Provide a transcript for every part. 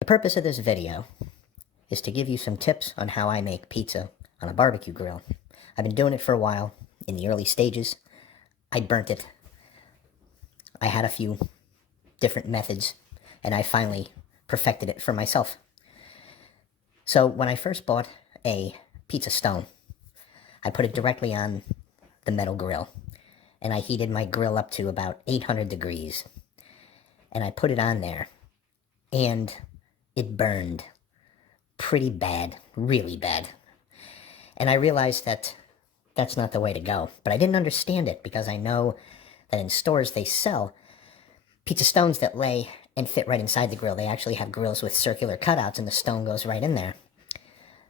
The purpose of this video is to give you some tips on how I make pizza on a barbecue grill. I've been doing it for a while. In the early stages, I burnt it. I had a few different methods, and I finally perfected it for myself. So when I first bought a pizza stone, I put it directly on the metal grill, and I heated my grill up to about 800 degrees. And I put it on there, and it burned pretty bad, really bad. And I realized that that's not the way to go. But I didn't understand it because I know that in stores they sell pizza stones that lay and fit right inside the grill. They actually have grills with circular cutouts and the stone goes right in there.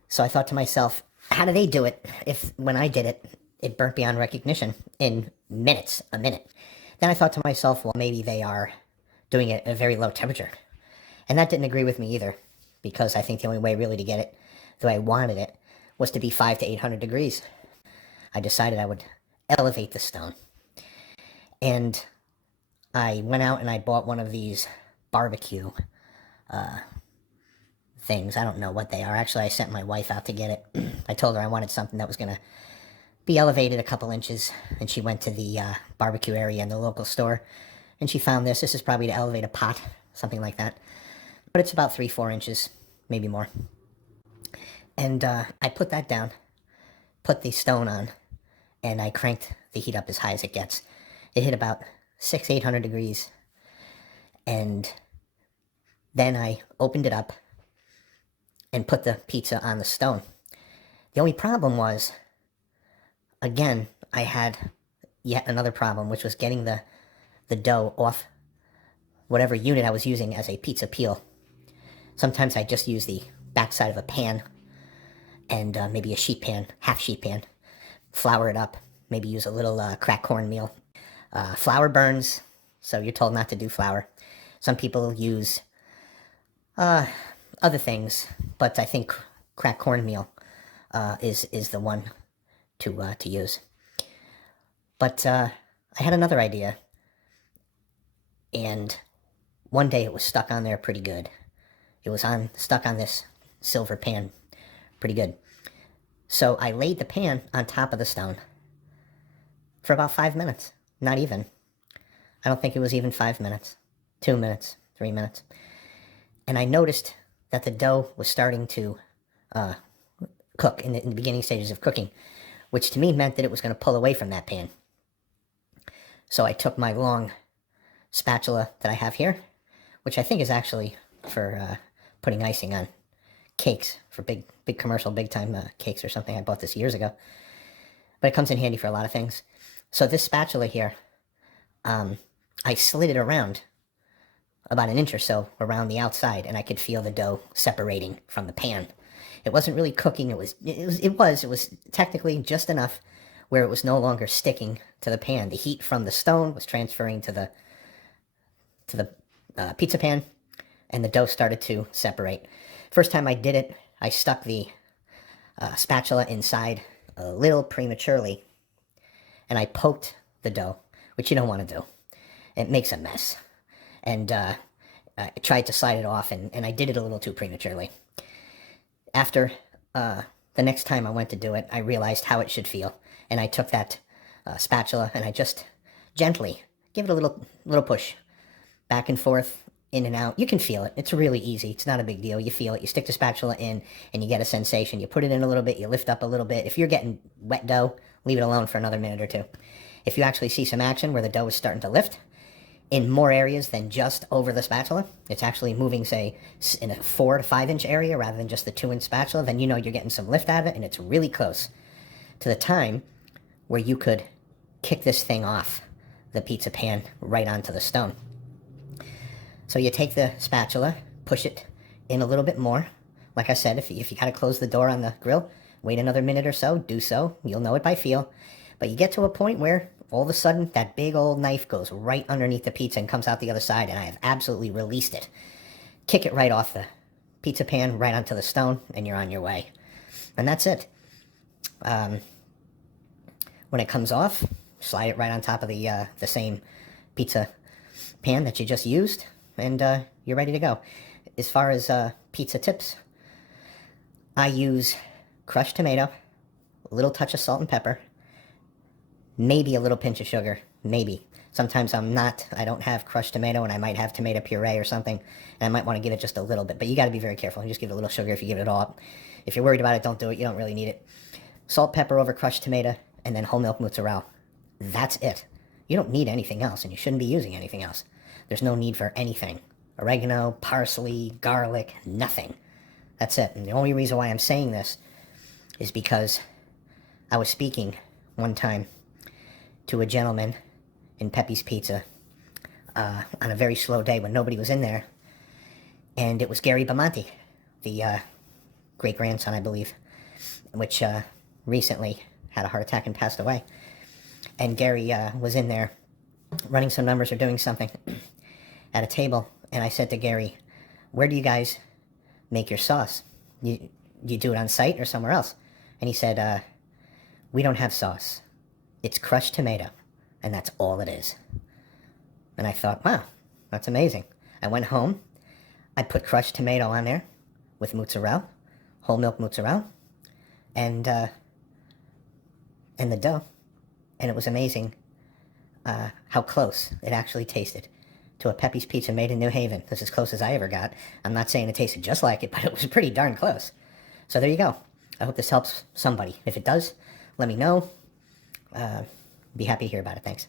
So I thought to myself, how do they do it if when I did it, it burnt beyond recognition in minutes, a minute? Then I thought to myself, well, maybe they are doing it at a very low temperature. And that didn't agree with me either, because I think the only way really to get it the way I wanted it was to be 500 to 800 degrees. I decided I would elevate the stone. And I went out and I bought one of these barbecue things. I don't know what they are. Actually, I sent my wife out to get it. I told her I wanted something that was going to be elevated a couple inches, and she went to the barbecue area in the local store, and she found this. This is probably to elevate a pot, something like that. But it's about 3-4 inches, maybe more. And I put that down, put the stone on, and I cranked the heat up as high as it gets. It hit about 600-800 degrees. And then I opened it up and put the pizza on the stone. The only problem was, again, I had yet another problem, which was getting the dough off whatever unit I was using as a pizza peel. Sometimes I just use the backside of a pan and maybe a sheet pan, half sheet pan, flour it up, maybe use a little cracked cornmeal. Flour burns, so you're told not to do flour. Some people use other things, but I think cracked cornmeal is the one to use. But I had another idea, and one day it was stuck on there pretty good. It was stuck on this silver pan pretty good. So I laid the pan on top of the stone for about 5 minutes. Not even. I don't think it was even 5 minutes. 2 minutes, 3 minutes. And I noticed that the dough was starting to cook in the beginning stages of cooking, which to me meant that it was going to pull away from that pan. So I took my long spatula that I have here, which I think is actually for putting icing on cakes, for big commercial, big time cakes or something. I bought this years ago. But it comes in handy for a lot of things. So this spatula here, I slid it around about an inch or so around the outside, and I could feel the dough separating from the pan. It wasn't really cooking. It was technically just enough where it was no longer sticking to the pan. The heat from the stone was transferring to the pizza pan, and the dough started to separate. First time I did it, I stuck the spatula inside a little prematurely, and I poked the dough, which you don't want to do. It makes a mess. And I tried to slide it off, and I did it a little too prematurely. After the next time I went to do it, I realized how it should feel, and I took that spatula and I just gently give it a little push, back and forth, in and out. You can feel it. It's really easy. It's not a big deal. You feel it. You stick the spatula in, and you get a sensation. You put it in a little bit. You lift up a little bit. If you're getting wet dough, leave it alone for another minute or two. If you actually see some action where the dough is starting to lift in more areas than just over the spatula, it's actually moving, say, in a 4 to 5 inch area rather than just the 2-inch spatula, then you know you're getting some lift out of it, and it's really close to the time where you could kick this thing off the pizza pan right onto the stone. So you take the spatula, push it in a little bit more. Like I said, if you got to close the door on the grill, wait another minute or so, do so. You'll know it by feel. But you get to a point where all of a sudden that big old knife goes right underneath the pizza and comes out the other side, and I have absolutely released it. Kick it right off the pizza pan, right onto the stone, and you're on your way. And that's it. When it comes off, slide it right on top of the same pizza pan that you just used, and you're ready to go. as far as pizza tips, I use crushed tomato, a little touch of salt and pepper, maybe a little pinch of sugar, maybe. Sometimes I don't have crushed tomato, and I might have tomato puree or something, and I might want to give it just a little bit, but you got to be very careful. You just give it a little sugar if you give it all up. If you're worried about it, don't do it. You don't really need it. Salt, pepper over crushed tomato, and then whole milk mozzarella. That's it. You don't need anything else, and you shouldn't be using anything else. There's no need for anything. Oregano, parsley, garlic, nothing. That's it. And the only reason why I'm saying this is because I was speaking one time to a gentleman in Pepe's Pizza on a very slow day when nobody was in there, and it was Gary Bamonte, the great-grandson, I believe, which recently had a heart attack and passed away. And Gary was in there running some numbers or doing something at a table, and I said to Gary, where do you guys make your sauce? You do it on site or somewhere else? And he said, we don't have sauce. It's crushed tomato, and that's all it is. And I thought, wow, that's amazing. I went home, I put crushed tomato on there with mozzarella, whole milk mozzarella, and the dough, and it was amazing how close it actually tasted to a Pepe's Pizza made in New Haven. That's as close as I ever got. I'm not saying it tasted just like it, but it was pretty darn close. So there you go. I hope this helps somebody. If it does, let me know. Be happy to hear about it. Thanks.